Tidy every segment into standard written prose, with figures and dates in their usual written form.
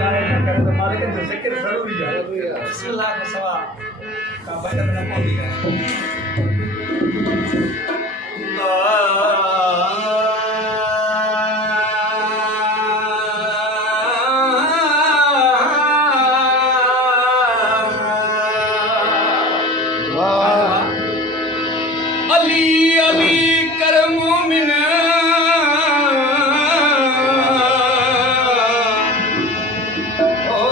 गाय न करे तो मालिक जो जिक्र जरूरी है बिस्मिल्लाह को सवा का बंदा न कौन दिया अली अली कर मोमिन ओ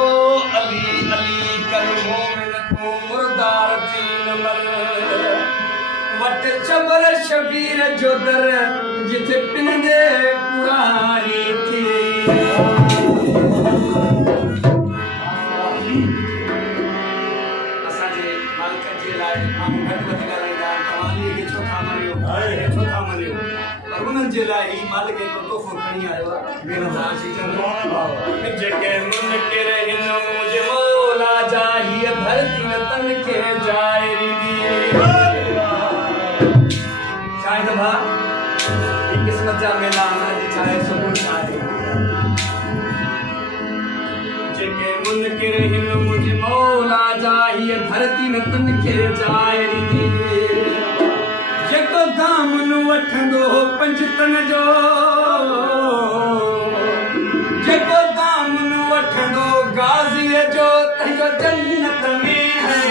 अली अली कर मोमिन तू मुर्दार थी नमर वट चबर शबीर जो दर जिथे पिनदे पुरारी थी असांजे मालिक जे लाइ माण्हू घटि वधि ॻाल्हाईंदा आहिनि तव्हां खे छो था मञियो छो था मञियो पर उन्हनि जे लाइ ही मालिक हिकिड़ो तोहफ़ो खणी आयो आहे बेनज़ार चीज़नि जेके मुनकिर हिन मुंहिंजे मौला जा हीअ धरती न तन खे जाइ ॾींदी शायदि भा ही क़िस्मत जा मेला अॼु चाहे सुबुह आहे जेके मुनकिर हिन मुंहिंजे मौला जा हीअ धरती न तन खे जाइ ॾींदी जेको दामन वठंदो पंजतन जो जेको दामन वठंदो गाज़ीअ जो तंहिंजो जन्नत में है